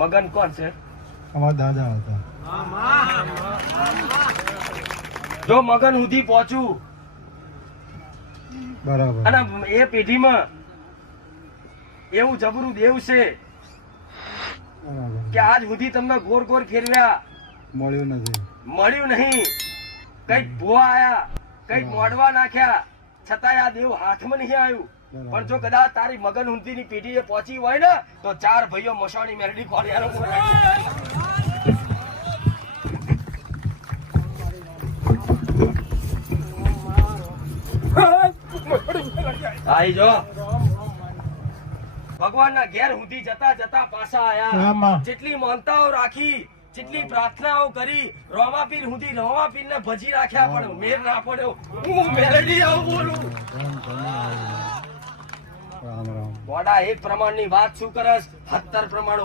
મગન કોણ છે? અમારા દાદા હતા. જો મગન સુધી પહોંચું બરાબર. અને એ પેઢીમાં એવું જબરું દેવ છે બરાબર. કે આજ સુધી તમને ગોર ગોર ફેરવ્યા, મળ્યું નથી. મળ્યું નહીં. કઈક ભૂવા આયા, કઈક મોડવા નાખ્યા, છતાંય આ દેવ હાથમાં નહીં આવ્યું. પણ જો કદાચ તારી મગન ઊંધી ની પેઢી પહોંચી હોય ને તો 4 ભાઈઓ મસાણી મેરડી ખોડિયાનો આઈ જો ભગવાનના ઘેર સુધી જતા જતા પાછા આયા. જેટલી માનતાઓ રાખી, જેટલી પ્રાર્થનાઓ કરી, રોમાપીર સુધી રોમાપીર ને ભજી રાખ્યા, પણ મેર ના પડ્યો. હું મેલડી આવું બોલું. રામ રામ. મોડા એક પ્રમાણની વાત શું કરસ? 17 પ્રમાણો